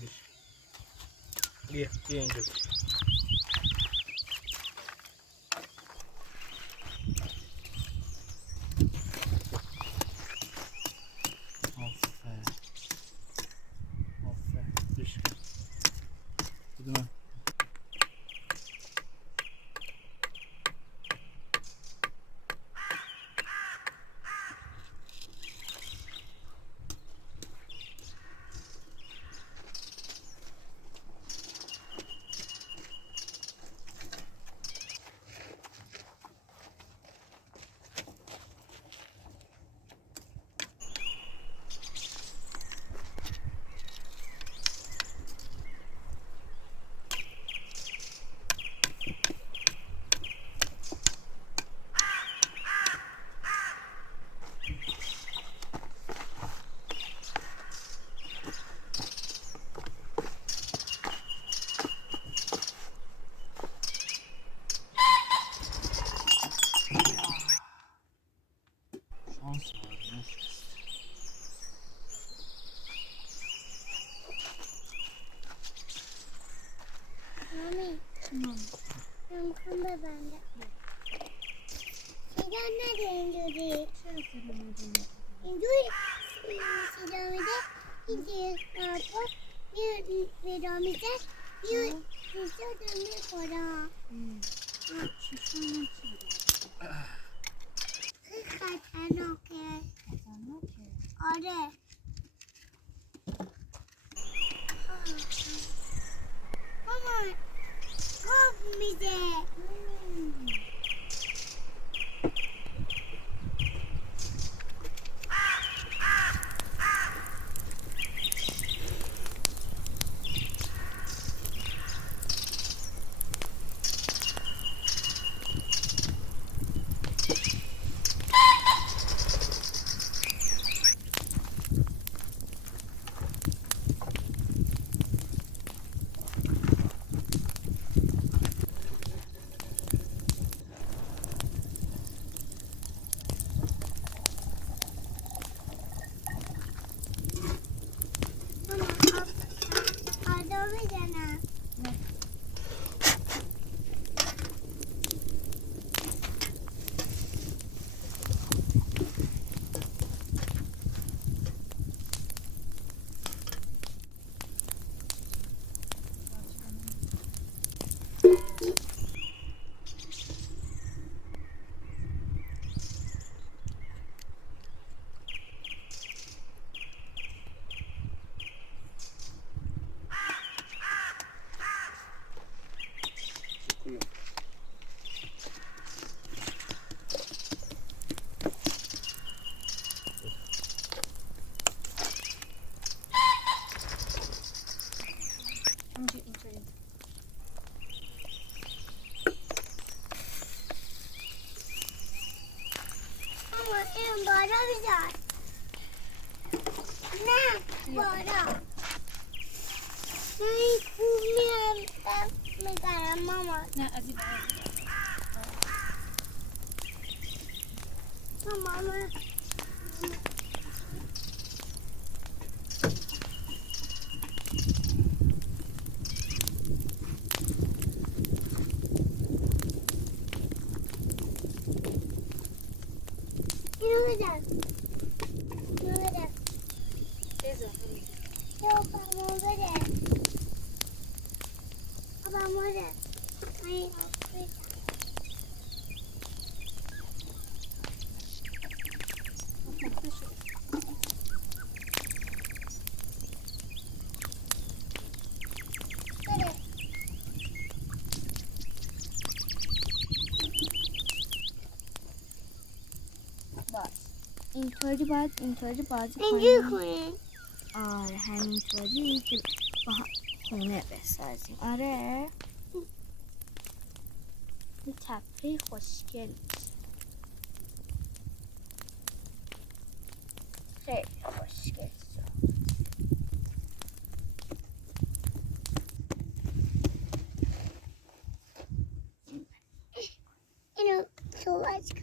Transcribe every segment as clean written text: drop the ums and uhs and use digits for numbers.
میشه بیا اینجا نمیخوام ببنده صدا نده اینجوری اینجوری صدا میده این ناپا صدا میده یه صدا میخورم خیلی خطرناکه آره مامان خوب میده بزنم این بالا بیدار نه بالا من این خوب میگرم ماما نه از این ماما اینو بزن. اینو بزن. بزن. یا بابا بده. بابا بده. این بده. اینطوری باید اینطوری بازی اینجوری کنیم. کنیم. آره همینطوری که با خونه بسازیم. آره یه تپه خوشگل میشه. خیلی خوشگل شد. اینو صحبت کن.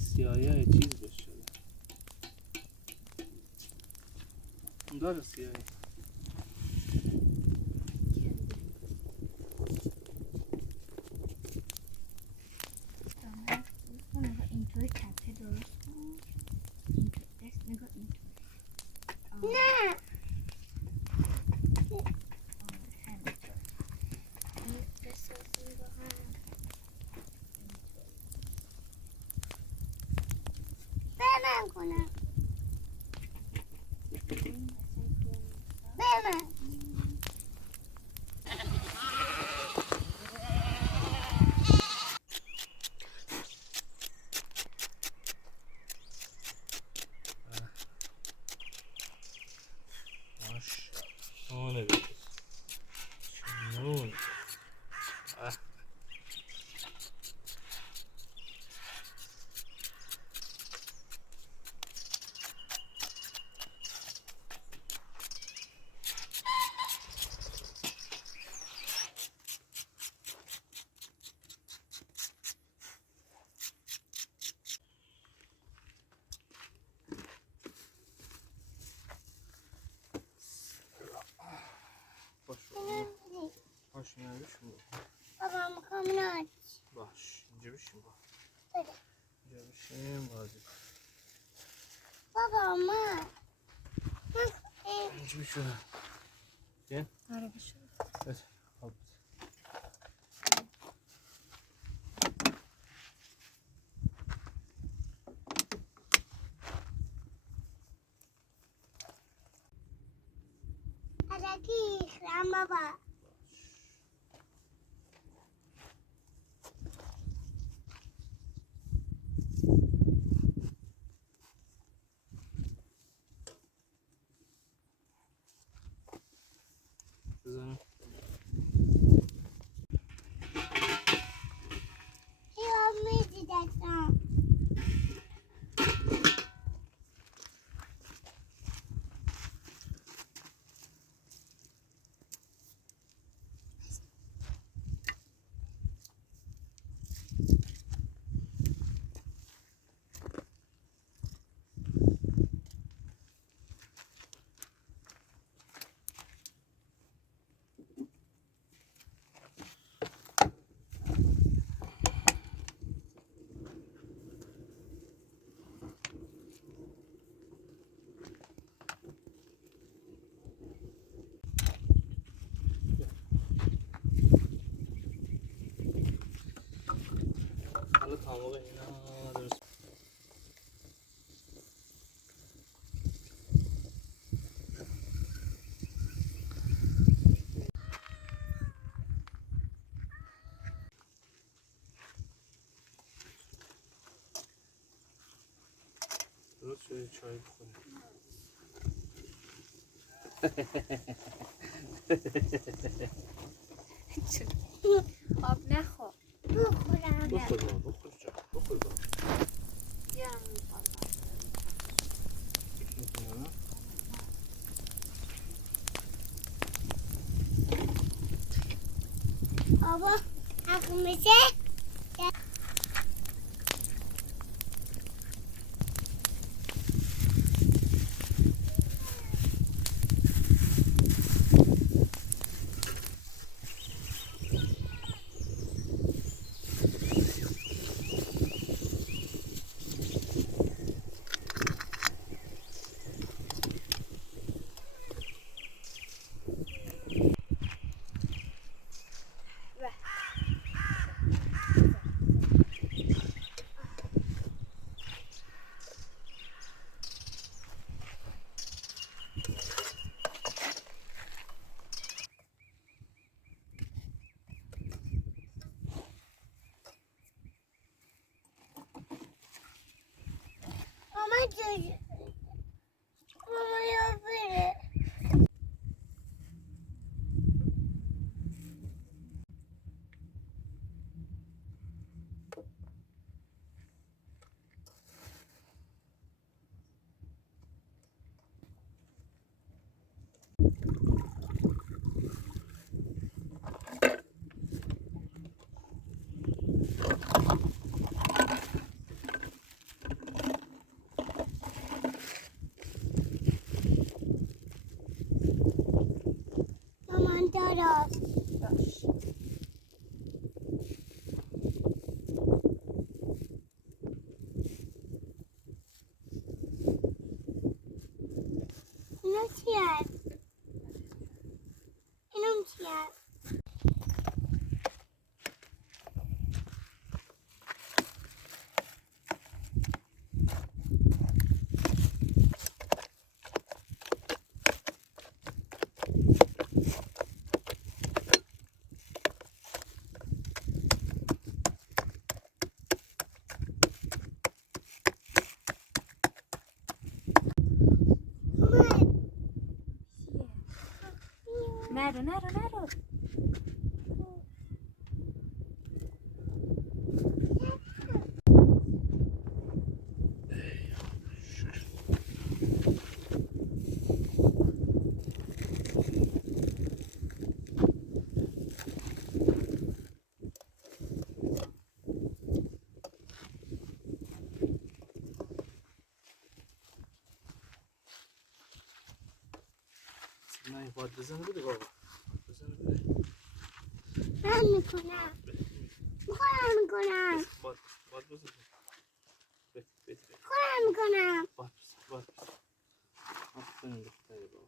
سیاهی های چیز بشه داره سیاهی اینطوری تپه درست کن. اینطوری دست نگاه اینطوری. نه. همینطور. این بسازیم با هم. من کنم. من. اونه بکن چنون باش اینجا بشین بابا میخوام ناچ. باش اینجا بشین بده. اینجا بشین بازی کن بابا من اینجا بشین بیا آره بشه. بس خب علکی خرم بابا. بزنم یا میدی دستم. حالا تمام اینا درست درست شده چای بخوریم آب نخور. بخورم. بخور با بخور جا بخور با بابا حق میشه. çocuk. Baba yok beni. Aman taraf. Baş. Nasıl yer? Nasıl yer? Nero, nero, nero. نه باید بزنه بده بابا. بزنه بده. من میکنم. خودم میکنم. باید بزنه. بده. خودم میکنم. باید بزن. آفرین دختری بابا.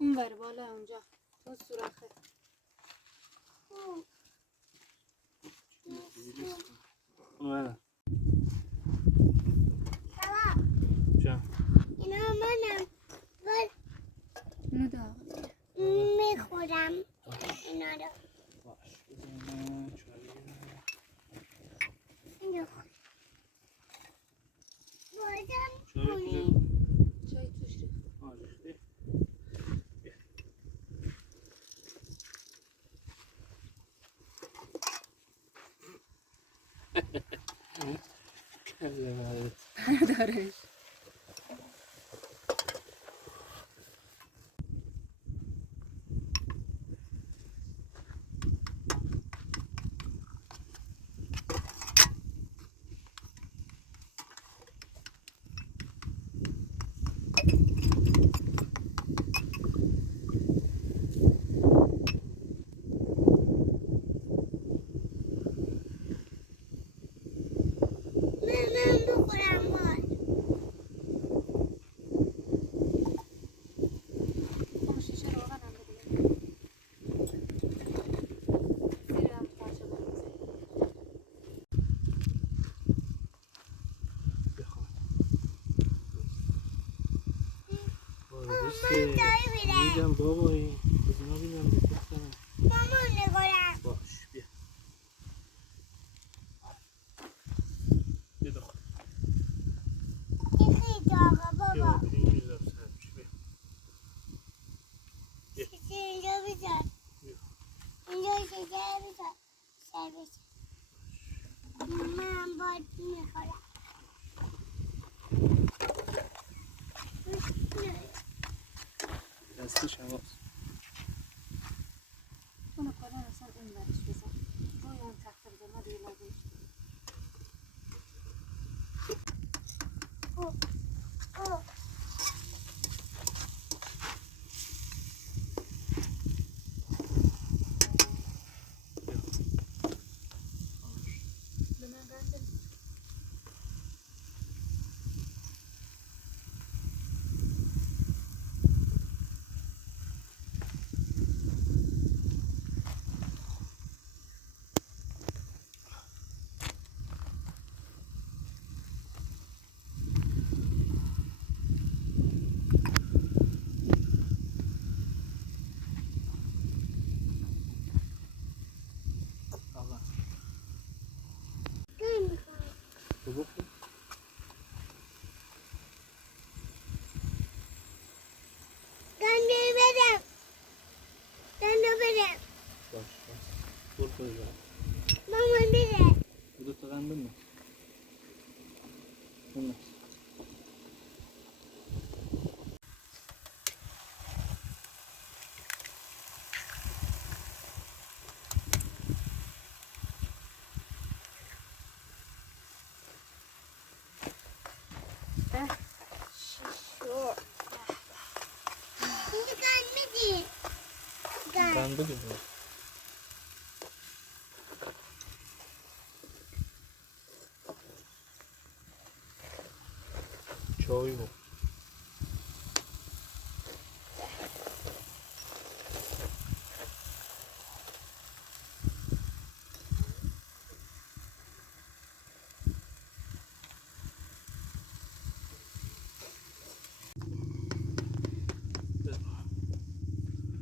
اون بر بالا اونجا. اون سوراخه. اومدم. بابا جان. اینا منم. اینو داغ. میخورم اینا رو. باش. بزنه. چایی. اینو بازم چایی کنی. کجا؟ چای توش ریخته. ریختی. کله مالت. دارش. من بخورم باز. اون شیشه روغن هم بده. زیر هم پارچه بریزه. بخواه. من جایی میرم. میدم بابایی. بزنه بیدم بکنم. مامان نگارم. باش بیا. بیا دختر. این خیلی داغه بیا بابا. ببین میذارم سرش. بیا. شیشه اینجا بذار. بیا. اینجا شیشه بذار. سر بشه. من باید میخورم. دستش هواست. اونو کلا اصلا اون برش بزن. روی اون تخت بزن. ما دیگه لازمش. اوه. اوه. به من قرد تو بخور. دنده بدم. دنده بدم. باش باش. بور کجا؟ مامان بده. دو تا قند بنداز. بنداز. شیشو. اینجا گند میدی. گند. قند بگیر. چای بخور.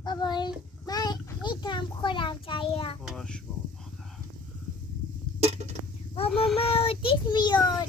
بابا من یکم خودم چایم. باش بابا. بابا من آتیش میاد.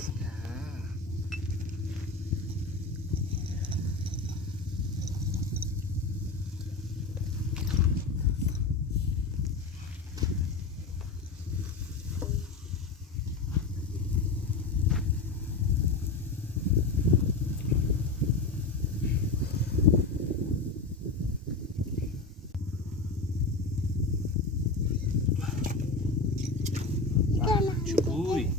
چوبوی.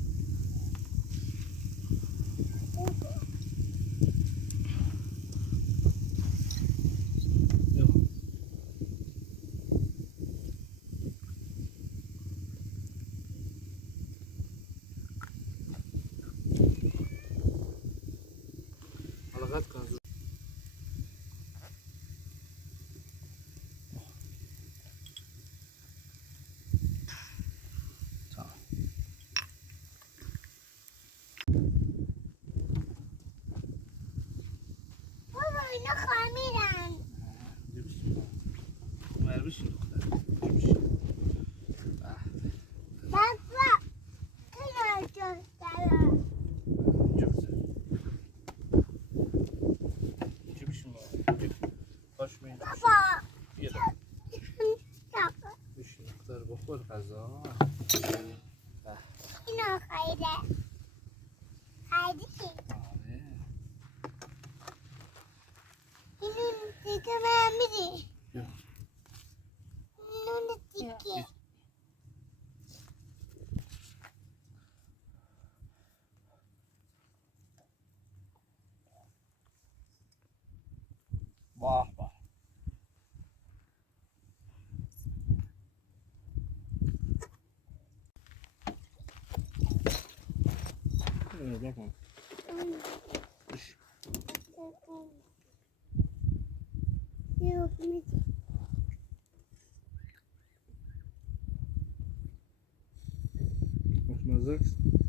حلقت کن. بابا اینا خمیرن. مر بشین دختر. بابا کنار جفتره. اینجا بشین بابا. باش می‌ریم. بابا بیا بابا بشین دختر بخور غذا. اینا خیره. خیلی چی؟ آره. اینو دیگه من میدی. بیا. اینو دیگه. واه واه. بکن. بش. Yok میدی. خوشمزه است.